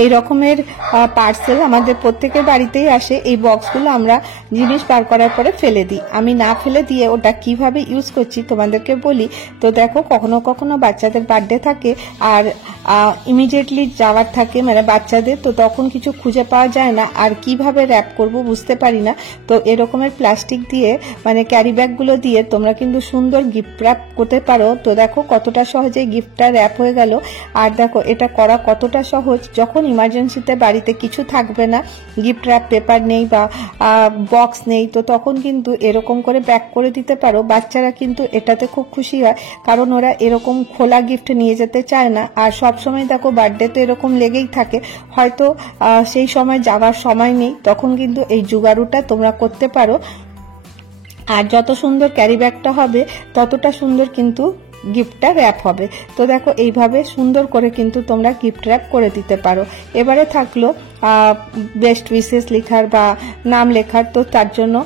এই রকমের পার্সেল আমাদের প্রত্যেকের বাড়িতেই আসে। এই বক্সগুলো আমরা জিনিস বার করার পরে ফেলে দিই। আমি না ফেলে দিয়ে ওটা কিভাবে ইউজ করছি তোমাদেরকে বলি। তো দেখো, কখনো কখনো বাচ্চাদের বার্থডে থাকে আর ইমিডিয়েটলি যাওয়ার থাকে মানে বাচ্চাদের, তো তখন কিছু খুঁজে পাওয়া যায় না আর কিভাবে র্যাপ করব বুঝতে পারি না। তো এরকমের প্লাস্টিক দিয়ে মানে ক্যারি ব্যাগগুলো দিয়ে তোমরা কিন্তু সুন্দর গিফট র্যাপ করতে পারো। তো দেখো কতটা সহজে গিফটটা র্যাপ হয়ে গেল। আর দেখো এটা করা কতটা সহজ, যখন ইমার্জেন্সিতে বাড়িতে কিছু থাকবে না, গিফট র্যাপ পেপার নেই বা বক্স নেই, তো তখন কিন্তু এরকম করে প্যাক করে দিতে পারো। বাচ্চারা কিন্তু এটাতে খুব খুশি হয়, কারণ ওরা এরকম খোলা গিফট নিয়ে যেতে চায় না। আর সবসময় দেখো বার্থডে তো এরকম লেগেই থাকে, হয়তো সেই সময় যাওয়ার সময় নেই, তখন কিন্তু এই জুগাড়ুটা তোমরা করতে পারো। আর যত সুন্দর ক্যারি ব্যাগটা হবে ততটা সুন্দর কিন্তু গিফটটা র্যাপ হবে। তো দেখো এইভাবে সুন্দর করে কিন্তু তোমরা গিফট র্যাপ করে দিতে পারো। এবারে থাকলো বেস্ট উইশেস লেখার বা নাম লেখার, তো তার জন্য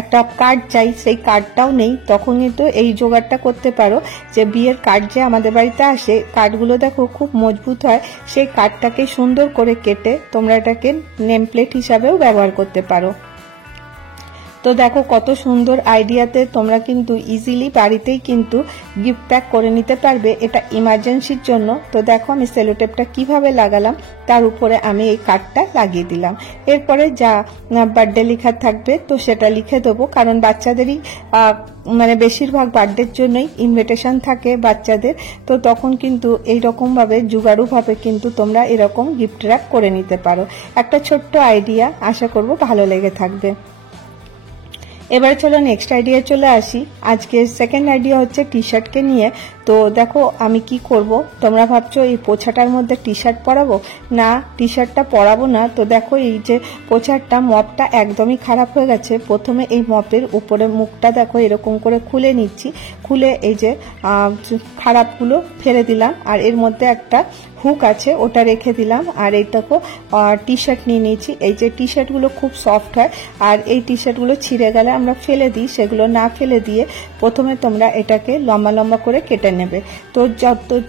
একটা কার্ড চাই, সেই কার্ডটাও নেই। তখন কিন্তু এই জোগাড়টা করতে পারো যে বিয়ের কার্ড যে আমাদের বাড়িতে আসে, কার্ডগুলো দেখো খুব মজবুত হয়, সেই কার্ডটাকে সুন্দর করে কেটে তোমরা এটাকে নেম প্লেট হিসাবেও ব্যবহার করতে পারো। তো দেখো কত সুন্দর আইডিয়াতে তোমরা কিন্তু ইজিলি বাড়িতেই কিন্তু গিফট প্যাক করে নিতে পারবে, এটা ইমার্জেন্সির জন্য। তো দেখো আমি সেলোটেপটা কিভাবে লাগালাম, তার উপরে আমি এই কার্ডটা লাগিয়ে দিলাম। এরপরে যা বার্থডে লেখা থাকবে তো সেটা লিখে দেবো, কারণ বাচ্চাদেরই মানে বেশিরভাগ বার্থডের জন্যই ইনভিটেশন থাকে বাচ্চাদের। তো তখন কিন্তু এইরকমভাবে জুগাড়ুভাবে কিন্তু তোমরা এরকম গিফট র্যাপ করে নিতে পারো। একটা ছোট্ট আইডিয়া, আশা করব ভালো লেগে থাকবে। এবারে চলো নেক্সট আইডিয়া চলে আসি। আজকে সেকেন্ড আইডিয়া হচ্ছে টি শার্টকে নিয়ে। তো দেখো আমি কি করব, তোমরা ভাবছো এই পোছাটার মধ্যে টি শার্ট পরাবো, না টি শার্টটা পরাবো না। তো দেখো এই যে পোছারটা মপটা একদমই খারাপ হয়ে গেছে। প্রথমে এই মপের উপরে মুখটা দেখো এরকম করে খুলে নিচ্ছি, খুলে এই যে খারাপগুলো ফেলে দিলাম, আর এর মধ্যে একটা হুক আছে ওটা রেখে দিলাম। আর এই দেখো টি শার্ট নিয়ে নিয়েছি। এই যে টি শার্টগুলো খুব সফট হয়, আর এই টি শার্টগুলো ছিঁড়ে গেলে আমরা ফেলে দিই, সেগুলো না ফেলে দিয়ে প্রথমে তোমরা এটাকে লম্বা লম্বা করে কেটে নেবে। তো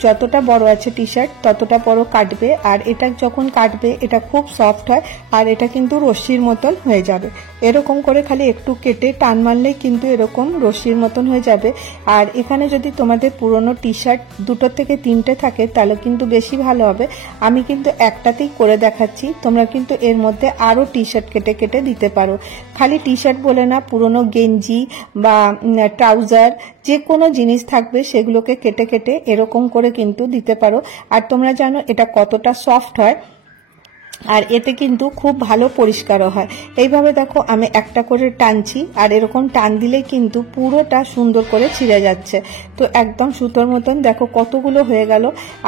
যতটা বড় আছে টি শার্ট ততটা বড় কাটবে, আর এটা যখন কাটবে এটা খুব সফট হয় আর এটা কিন্তু রশ্মির মতন হয়ে যাবে। এরকম করে খালি একটু কেটে টান মারলেই কিন্তু এরকম রশ্মির মতন হয়ে যাবে। আর এখানে যদি তোমাদের পুরনো টি শার্ট 2 থেকে 3টে থাকে তাহলে কিন্তু বেশি ভালো হবে। আমি কিন্তু একটাতেই করে দেখাচ্ছি, তোমরা কিন্তু এর মধ্যে আরো টি শার্ট কেটে কেটে দিতে পারো। খালি টি শার্ট বলে না, পুরনো গেঞ্জি বা ট্রাউজার যে কোনো জিনিস থাকবে সেগুলোকে কেটে কেটে এরকম করে কিন্তু দিতে পারো। আর তোমরা জানো এটা কতটা সফট হয়, আর এতে কিন্তু খুব ভালো পরিষ্কারও হয়। এইভাবে দেখো আমি একটা করে টানছি, আর এরকম টান দিলে কিন্তু পুরোটা সুন্দর করে ছিঁড়ে যাচ্ছে। তো একদম সুতোর মতন দেখো কতগুলো হয়ে গেল।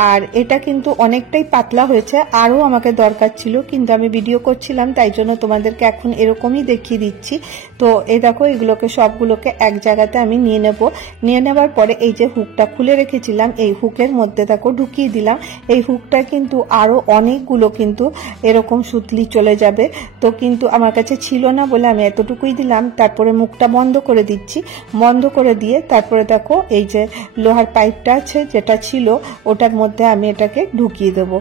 আর এটা কিন্তু অনেকটাই পাতলা হয়েছে, আরও আমাকে দরকার ছিল, কিন্তু আমি ভিডিও করছিলাম তাই জন্য তোমাদেরকে এখন এরকমই দেখিয়ে দিচ্ছি। তো এই দেখো এগুলোকে সবগুলোকে এক জায়গাতে আমি নিয়ে নেব। নিয়ে নেবার পরে এই যে হুকটা খুলে রেখেছিলাম এই হুকের মধ্যে দেখো ঢুকিয়ে দিলাম। এই হুকটা কিন্তু আরো অনেকগুলো কিন্তু এরকম সুতলি চলে যাবে। তো কিন্তু আমার কাছে ছিল না বলে আমি এতটুকুই দিলাম। তারপরে মুখটা বন্ধ করে দিচ্ছি, বন্ধ করে দিয়ে তারপরে দেখো এই যে লোহার পাইপটা আছে যেটা ছিল ওটার মধ্যে আমি এটাকে ঢুকিয়ে দেবো।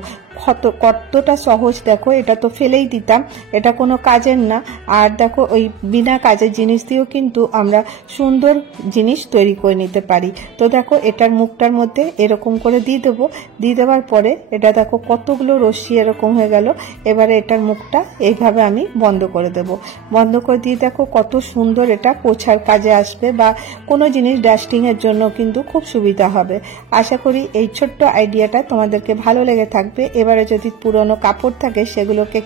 কতটা সহজ দেখো, এটা তো ফেলেই দিতাম, এটা কোনো কাজের না। আর দেখো ওই বিনা কাজের জিনিস দিয়েও কিন্তু আমরা সুন্দর জিনিস তৈরি করে নিতে পারি। তো দেখো এটার মুখটার মধ্যে এরকম করে দিয়ে দেবো। দিয়ে দেওয়ার পরে এটা দেখো কতগুলো রশ্মি এরকম হয়ে গেল। এবারে এটার মুখটা এইভাবে আমি বন্ধ করে দেব। বন্ধ করে দিয়ে দেখো কত সুন্দর এটা পোছার কাজে আসবে বা কোনো জিনিস ডাস্টিং এর জন্য কিন্তু খুব সুবিধা হবে। আশা করি এই ছোট্ট আইডিয়াটা তোমাদেরকে ভালো লেগে থাকবে। এবারে যদি পুরনো কাপড় থাকে সেগুলোকে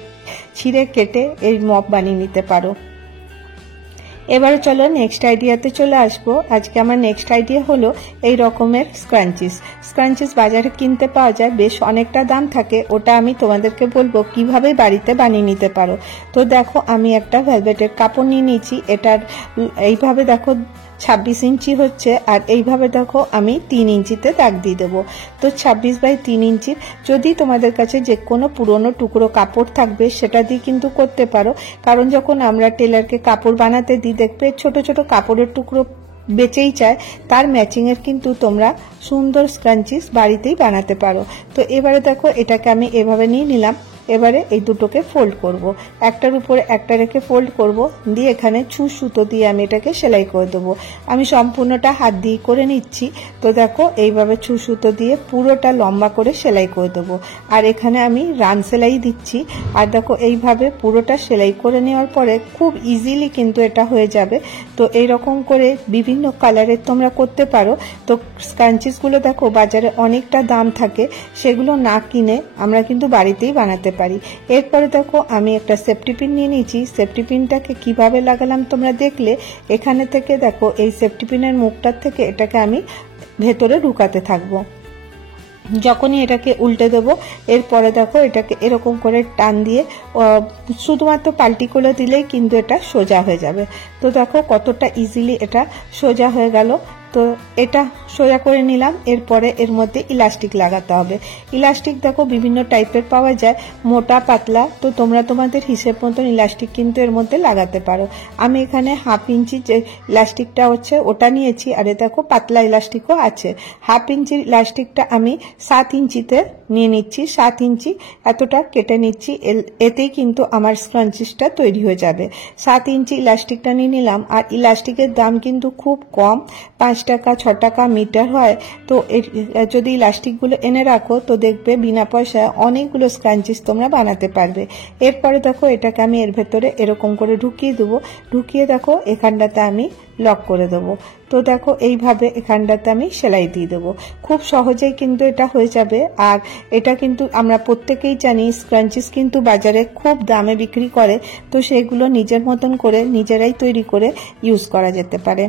ছিঁড়ে কেটে এই মপ বানিয়ে নিতে পারো। এবারে চলো নেক্সট আইডিয়াতে চলে আসবো। আজকে আমার নেক্সট আইডিয়া হলো এই রকমের স্ক্রাঞ্চিস বাজারে কিনতে পাওয়া যায়, বেশ অনেকটা দাম থাকে। ওটা আমি তোমাদেরকে বলবো কিভাবে বাড়িতে বানিয়ে নিতে পারো। তো দেখো আমি একটা ভেলভেটের কাপড় নিয়ে নিয়েছি, এটার এইভাবে দেখো 26 ইঞ্চি হচ্ছে, আর এইভাবে দেখো আমি 3 ইঞ্চিতে দাগ দিয়ে দেবো। তো 26/3 ইঞ্চির যদি তোমাদের কাছে যে কোনো পুরনো টুকরো কাপড় থাকবে সেটা দিয়ে কিন্তু করতে পারো, কারণ যখন আমরা টেলারকে কাপড় বানাতে দিই দেখবে ছোট ছোট কাপড়ের টুকরো বেঁচেই যায় তার ম্যাচিংয়ের কিন্তু তোমরা সুন্দর স্ক্রাঞ্চিস বাড়িতেই বানাতে পারো। তো এবারে দেখো এটাকে আমি এভাবে নিয়ে নিলাম। এবারে এই দুটোকে ফোল্ড করব, একটার উপরে একটা রেখে ফোল্ড করব, দিয়ে এখানে সুতো দিয়ে আমি এটাকে সেলাই করে দেবো। আমি সম্পূর্ণটা হাত দিয়ে করে নিচ্ছি। তো দেখো এইভাবে সুতো দিয়ে পুরোটা লম্বা করে সেলাই করে দেবো। আর এখানে আমি রান সেলাই দিচ্ছি। আর দেখো এইভাবে পুরোটা সেলাই করে নেওয়ার পরে খুব ইজিলি কিন্তু এটা হয়ে যাবে। তো এইরকম করে বিভিন্ন কালারের তোমরা করতে পারো। তো স্ক্রাঞ্চিসগুলো দেখো বাজারে অনেকটা দাম থাকে, সেগুলো না কিনে আমরা কিন্তু বাড়িতেই বানাতে পারি। এরপরে দেখো আমি একটা সেফটি পিন নিয়ে নিয়েছি। সেফটি পিনটাকে কিভাবে লাগালাম তোমরা দেখলে। এখানে থেকে দেখো এই সেফটি পিনের মুখটার থেকে এটাকে আমি ভেতরে ঢুকাতে থাকবো। যখনই এটাকে উল্টে দেবো এরপরে দেখো এটাকে এরকম করে টান দিয়ে শুধুমাত্র পাল্টি করে দিলেই কিন্তু এটা সোজা হয়ে যাবে। তো দেখো কতটা ইজিলি এটা সোজা হয়ে গেল। তো এটা সোজা করে নিলাম। এরপরে এর মধ্যে ইলাস্টিক লাগাতে হবে। ইলাস্টিক দেখো বিভিন্ন টাইপের পাওয়া যায়, মোটা পাতলা। তো তোমরা তোমাদের হিসেব মতন ইলাস্টিক কিন্তু এর মধ্যে লাগাতে পারো। আমি এখানে 1/2 ইঞ্চি যে ইলাস্টিকটা হচ্ছে ওটা নিয়েছি। আর দেখো পাতলা ইলাস্টিকও আছে। 1/2 ইঞ্চির ইলাস্টিকটা আমি 7 ইঞ্চিতে নিয়ে নিচ্ছি। 7 ইঞ্চি এতটা কেটে নিচ্ছি। এতেই কিন্তু আমার স্ক্রাঞ্চিসটা তৈরি হয়ে যাবে। 7 ইঞ্চি ইলাস্টিকটা নিয়ে নিলাম। আর ইলাস্টিকের দাম কিন্তু খুব কম, 5 টাকা 6 টাকা মিটার হয়। তো যদি ইলাস্টিকগুলো এনে রাখো তো দেখবে বিনা পয়সায় অনেকগুলো স্ক্রাঞ্চিস তোমরা বানাতে পারবে। এরপরে দেখো এটাকে আমি এর ভেতরে এরকম করে ঢুকিয়ে দেবো। ঢুকিয়ে দেখো এখানটাতে আমি লক করে দেবো। তো দেখো এইভাবে এখানটাতে আমি সেলাই দিয়ে দেবো। খুব সহজেই কিন্তু এটা হয়ে যাবে। আর এটা কিন্তু আমরা প্রত্যেকেই জানি স্ক্রাঞ্চিস কিন্তু বাজারে খুব দামে বিক্রি করে। তো সেগুলো নিজের মতন করে নিজেরাই তৈরি করে ইউজ করা যেতে পারে।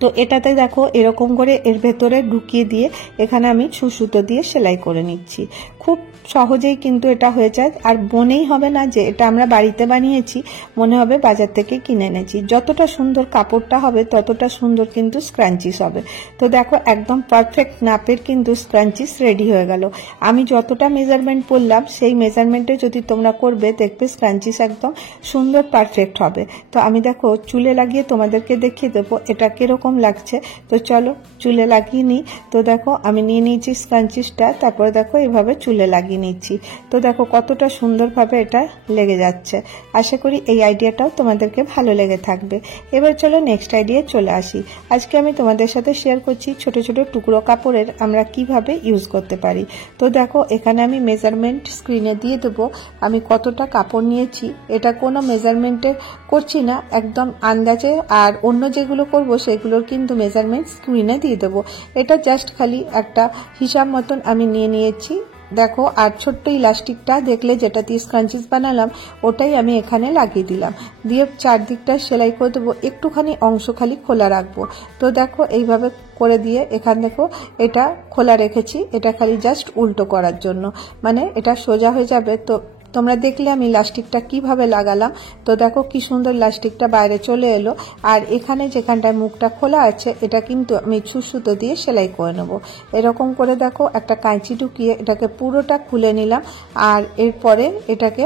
তো এটাতে দেখো এরকম করে এর ভেতরে ঢুকিয়ে দিয়ে এখানে আমি সুতো দিয়ে সেলাই করে নিচ্ছি। খুব সহজেই কিন্তু এটা হয়ে যায়। আর মনেই হবে না যে এটা আমরা বাড়িতে বানিয়েছি, মনে হবে বাজার থেকে কিনে এনেছি। যতটা সুন্দর কাপড়টা হবে ততটা সুন্দর কিন্তু স্ক্রাঞ্চিস হবে। তো দেখো একদম পারফেক্ট নাপের কিন্তু স্ক্রাঞ্চিস রেডি হয়ে গেল। আমি যতটা মেজারমেন্ট বললাম সেই মেজারমেন্টে যদি তোমরা করবে দেখবে স্ক্রাঞ্চিস একদম সুন্দর পারফেক্ট হবে। তো আমি দেখো চুলে লাগিয়ে তোমাদেরকে দেখিয়ে দেবো এটা কিরকম লাগছে। তো চলো চুলে লাগিয়ে নিই। তো দেখো আমি নিয়ে নিয়েছি স্ক্রাঞ্চিসটা, তারপরে দেখো এইভাবে চুলে লাগিয়ে নিচ্ছি। তো দেখো কতটা সুন্দরভাবে এটা লেগে যাচ্ছে। আশা করি এই আইডিয়াটাও তোমাদেরকে ভালো লেগে থাকবে। এবার চলো নেক্সট আইডিয়া চলে আসি। আজকে আমি তোমাদের সাথে শেয়ার করছি ছোট ছোট টুকরো কাপড়ের আমরা কিভাবে ইউজ করতে পারি। তো দেখো এখানে আমি মেজারমেন্ট স্ক্রিনে দিয়ে দেবো আমি কতটা কাপড় নিয়েছি। এটা কোনো মেজারমেন্টে করছি না, একদম আন্দাজে। আর অন্য যেগুলো করব সেগুলোর কিন্তু মেজারমেন্ট স্ক্রিনে দিয়ে দেবো। এটা জাস্ট খালি একটা হিসাব মতন আমি নিয়ে নিয়েছি। দেখো আর ছোট্ট ইলাস্টিকটা দেখলে যেটা দিয়ে স্ক্রাঞ্চিস বানালাম ওটাই আমি এখানে লাগিয়ে দিলাম। দিয়ে চারদিকটা সেলাই করে দেবো, একটুখানি অংশ খালি খোলা রাখবো। তো দেখো এইভাবে করে দিয়ে এখান দেখো এটা খোলা রেখেছি, এটা খালি জাস্ট উল্টো করার জন্য, মানে এটা সোজা হয়ে যাবে। তো তোমরা দেখলে আমি ইলাস্টিকটা কিভাবে লাগালাম। তো দেখো কি সুন্দর ইলাস্টিকটা বাইরে চলে এলো। আর এখানে যেখানটায় মুখটা খোলা আছে এটা কিন্তু আমি সুতো দিয়ে সেলাই করে নেব। এরকম করে দেখো একটা কাঁচি ঢুকিয়ে এটাকে পুরোটা খুলে নিলাম। আর এরপরে এটাকে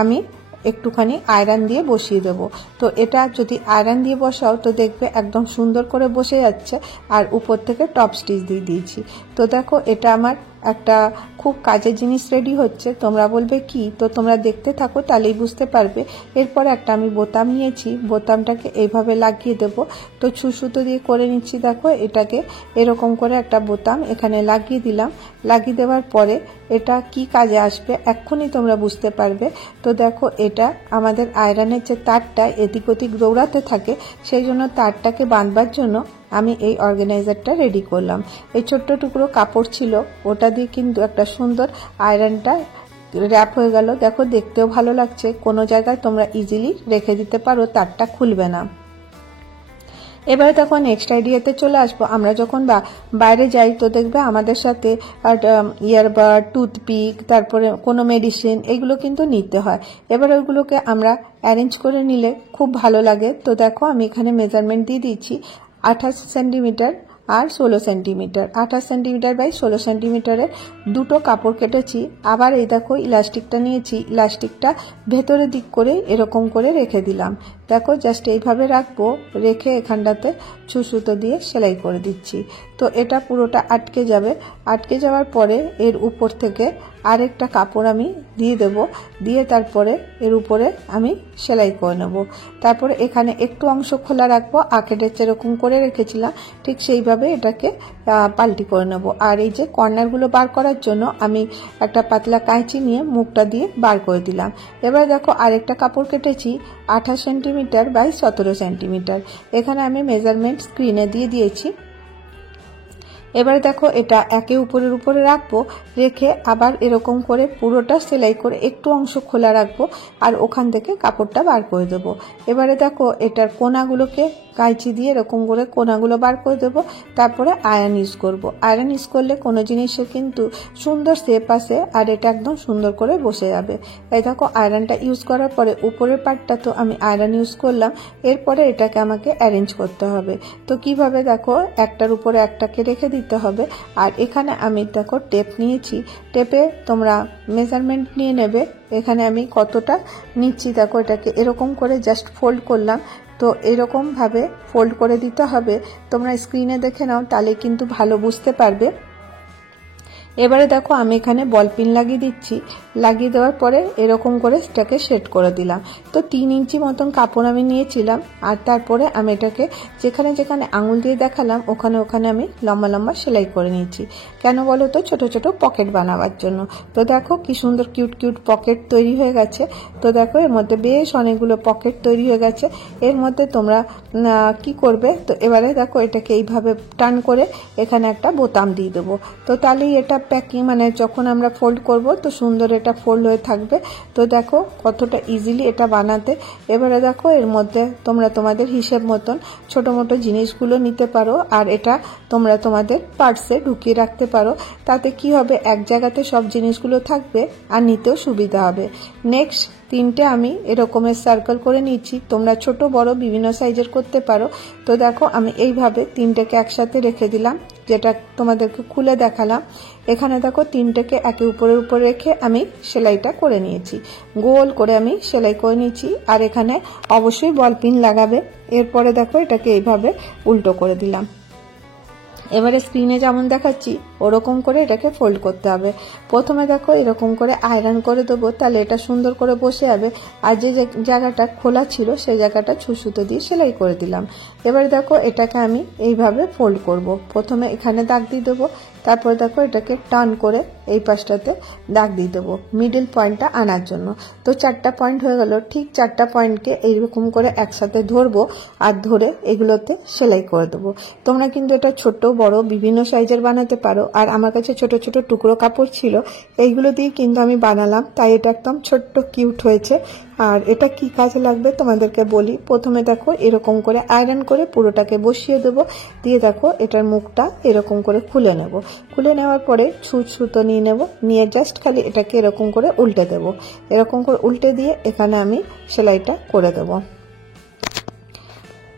আমি একটুখানি আয়রন দিয়ে বসিয়ে দেব। তো এটা যদি আয়রন দিয়ে বসাও তো দেখবে একদম সুন্দর করে বসে যাচ্ছে। আর উপর থেকে টপ স্টিচ দিয়ে দিয়েছি। তো দেখো এটা আমার একটা খুব কাজের জিনিস রেডি হচ্ছে। তোমরা বলবে কি, তো তোমরা দেখতে থাকো তাহলেই বুঝতে পারবে। এরপরে একটা আমি বোতাম নিয়েছি, বোতামটাকে এইভাবে লাগিয়ে দেব। তো সুতো দিয়ে করে নিচ্ছি। দেখো এটাকে এরকম করে একটা বোতাম এখানে লাগিয়ে দিলাম। লাগিয়ে দেওয়ার পরে এটা কি কাজে আসবে এক্ষুনি তোমরা বুঝতে পারবে। তো দেখো এটা আমাদের আয়রনের যে তারটা এদিক ওদিক দৌড়াতে থাকে, সেই জন্য তারটাকে বাঁধবার জন্য আমি এই অর্গানাইজারটা রেডি করলাম। এই ছোট্ট টুকরো কাপড় ছিল, ওটা দিয়ে কিন্তু একটা সুন্দর আয়রনটা র্যাপ হয়ে গেল। দেখো দেখতেও ভালো লাগছে। কোনো জায়গায় তোমরা ইজিলি রেখে দিতে পারো, তারটা খুলবে না। এবারে দেখো নেক্সট আইডিয়াতে চলে আসবো। আমরা যখন বাইরে যাই তো দেখবে আমাদের সাথে ইয়ারবাড, টুথপিক, তারপরে কোনো মেডিসিন এগুলো কিন্তু নিতে হয়। এবার ওইগুলোকে আমরা অ্যারেঞ্জ করে নিলে খুব ভালো লাগে। তো দেখো আমি এখানে মেজারমেন্ট দিয়ে দিচ্ছি 28 সেন্টিমিটার আর 16 সেন্টিমিটার। 28 সেন্টিমিটার বাই 16 সেন্টিমিটারের দুটো কাপড় কেটেছি। আবার এই দেখো ইলাস্টিকটা নিয়েছি, ইলাস্টিকটা ভেতরের দিক করে এরকম করে রেখে দিলাম। দেখো জাস্ট এইভাবে রাখবো, রেখে এখানটাতে সুতো দিয়ে সেলাই করে দিচ্ছি। তো এটা পুরোটা আটকে যাবে। আটকে যাওয়ার পরে এর উপর থেকে আরেকটা কাপড় আমি দিয়ে দেব, দিয়ে তারপরে এর উপরে আমি সেলাই করে নেব। তারপরে এখানে একটু অংশ খোলা রাখবো, আঁকেটের যেরকম করে রেখেছিলাম ঠিক সেইভাবে এটাকে পাল্টি করে নেব। আর এই যে কর্নারগুলো বার করার জন্য আমি একটা পাতলা কাঁচি নিয়ে মুখটা দিয়ে বার করে দিলাম। এবার দেখো আরেকটা কাপড় কেটেছি 28 সেন্টিমিটার বাই 17 সেন্টিমিটার। এখানে আমি মেজারমেন্ট স্ক্রিনে দিয়ে দিয়েছি। এবারে দেখো এটা একে উপরের উপরে রাখবো, রেখে আবার এরকম করে পুরোটা সেলাই করে একটু অংশ খোলা রাখবো আর ওখান থেকে কাপড়টা বার করে দেবো। এবারে দেখো এটার কোনাগুলোকে কাঁচি দিয়ে এরকম করে কোনাগুলো বার করে দেবো। তারপরে আয়রন ইউজ করব। আয়রন ইউজ করলে কোনো জিনিসে কিন্তু সুন্দর শেপ আসে আর এটা একদম সুন্দর করে বসে যাবে। তাই দেখো আয়রনটা ইউজ করার পরে উপরের পার্টটা তো আমি আয়রন ইউজ করলাম, এরপরে এটাকে আমাকে অ্যারেঞ্জ করতে হবে। তো কিভাবে দেখো একটার উপরে একটাকে রেখে দিতে হবে। আর এখানে আমি দেখো টেপ নিয়েছি, টেপে তোমরা মেজারমেন্ট নিয়ে নেবে। এখানে আমি কতটা নিচ্ছি দেখো, এটাকে এরকম করে জাস্ট ফোল্ড করলাম। তো এরকম ভাবে ফোল্ড করে দিতে হবে। তোমরা স্ক্রিনে দেখে নাও, তাহলে কিন্তু ভালো বুঝতে পারবে। এবারে দেখো আমি এখানে বল পিন লাগিয়ে দিচ্ছি। লাগিয়ে দেওয়ার পরে এরকম করে এটাকে সেট করে দিলাম। তো 3 ইঞ্চি মতন কাপড় আমি নিয়েছিলাম, আর তারপরে আমি এটাকে যেখানে যেখানে আঙুল দিয়ে দেখালাম ওখানে ওখানে আমি লম্বা লম্বা সেলাই করে নিয়েছি। কেন বলো তো? ছোট ছোট পকেট বানাবার জন্য। তো দেখো কি সুন্দর কিউট কিউট পকেট তৈরি হয়ে গেছে। তো দেখো এর মধ্যে বেশ অনেকগুলো পকেট তৈরি হয়ে গেছে। এর মধ্যে তোমরা কি করবে, তো এবারে দেখো এটাকে এইভাবে টান করে এখানে একটা বোতাম দিয়ে দেবো। তো তাহলেই এটা প্যাকিং মানে যখন আমরা ফোল্ড করব তো সুন্দর এটা ফোল্ড হয়ে থাকবে। তো দেখো কতটা ইজিলি এটা বানাতে। এবারে দেখো এর মধ্যে তোমরা তোমাদের হিসেব মতন ছোট মোটো জিনিসগুলো নিতে পারো, আর এটা তোমরা তোমাদের পার্সে ঢুকিয়ে রাখতে পারো। তাতে কি হবে, এক জায়গাতে সব জিনিসগুলো থাকবে আর নিতেও সুবিধা হবে। নেক্সট 3টে আমি এরকমের সার্কেল করে নিচ্ছি। তোমরা ছোট বড় বিভিন্ন সাইজের করতে পারো। তো দেখো আমি এইভাবে 3টেকে একসাথে রেখে দিলাম, যেটা তোমাদেরকে খুলে দেখালাম। এখানে দেখো 3টেকে একে উপরের উপর রেখে আমি সেলাইটা করে নিয়েছি, গোল করে আমি সেলাই করে নিয়েছি। আর এখানে অবশ্যই বল পিন লাগাবে। এরপরে দেখো এটাকে এইভাবে উল্টো করে দিলাম। এবারে স্ক্রিনে যেমন দেখাচ্ছি ওরকম করে এটাকে ফোল্ড করতে হবে। প্রথমে দেখো এরকম করে আয়রন করে দেবো, তাহলে এটা সুন্দর করে বসে যাবে। আর যে জায়গাটা খোলা ছিল সেই জায়গাটা সুতো দিয়ে সেলাই করে দিলাম। এবারে দেখো এটাকে আমি এইভাবে ফোল্ড করব। প্রথমে এখানে দাগ দিয়ে দেবো, তারপরে দেখো এটাকে টার্ন করে এই পাশটাতে দাগ দিয়ে দেবো মিডল পয়েন্টটা আনার জন্য। তো 4টা পয়েন্ট হয়ে গেল। ঠিক 4টা পয়েন্টকে এইরকম করে একসাথে ধরবো আর ধরে এগুলোতে সেলাই করে দেবো। তোমরা কিন্তু এটা ছোট বড় বিভিন্ন সাইজের বানাতে পারো। আর আমার কাছে ছোট ছোট টুকরো কাপড় ছিল, এইগুলো দিয়ে কিন্তু আমি বানালাম, তাই এটা একদম ছোট্ট কিউট হয়েছে। আর এটা কি কাজে লাগবে তোমাদেরকে বলি। প্রথমে দেখো এরকম করে আয়রন করে পুরোটাকে বসিয়ে দেবো, দিয়ে দেখো এটার মুখটা এরকম করে খুলে নেব। খুলে নেওয়ার পরে সুতো নিয়ে নেব, নিয়ে জাস্ট খালি এটাকে এরকম করে উল্টে দেব। এরকম করে উল্টে দিয়ে এখানে আমি সেলাইটা করে দেব।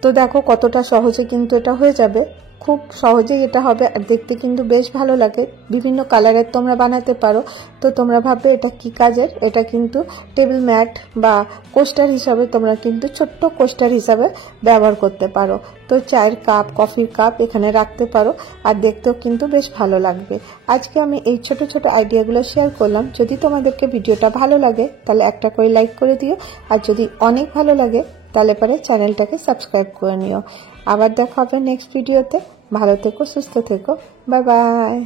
তো দেখো কতটা সহজে কিন্তু এটা হয়ে যাবে। খুব সহজেই এটা হবে, আর দেখতে কিন্তু বেশ ভালো লাগে। বিভিন্ন কালারের তোমরা বানাতে পারো। তো তোমরা ভাববে এটা কি কাজের, এটা কিন্তু টেবিল ম্যাট বা কোস্টার হিসাবে তোমরা কিন্তু ছোট্ট কোস্টার হিসাবে ব্যবহার করতে পারো। তো চায়ের কাপ কফির কাপ এখানে রাখতে পারো, আর দেখতেও কিন্তু বেশ ভালো লাগবে। আজকে আমি এই ছোট ছোট আইডিয়াগুলো শেয়ার করলাম। যদি তোমাদেরকে ভিডিওটা ভালো লাগে তাহলে একটা করে লাইক করে দিও, আর যদি অনেক ভালো লাগে তাহলে পরে চ্যানেলটাকে সাবস্ক্রাইব করে নিও। আবার দেখা হবে নেক্সট ভিডিওতে। ভালো থেকো, সুস্থ থেকো, বাই বাই।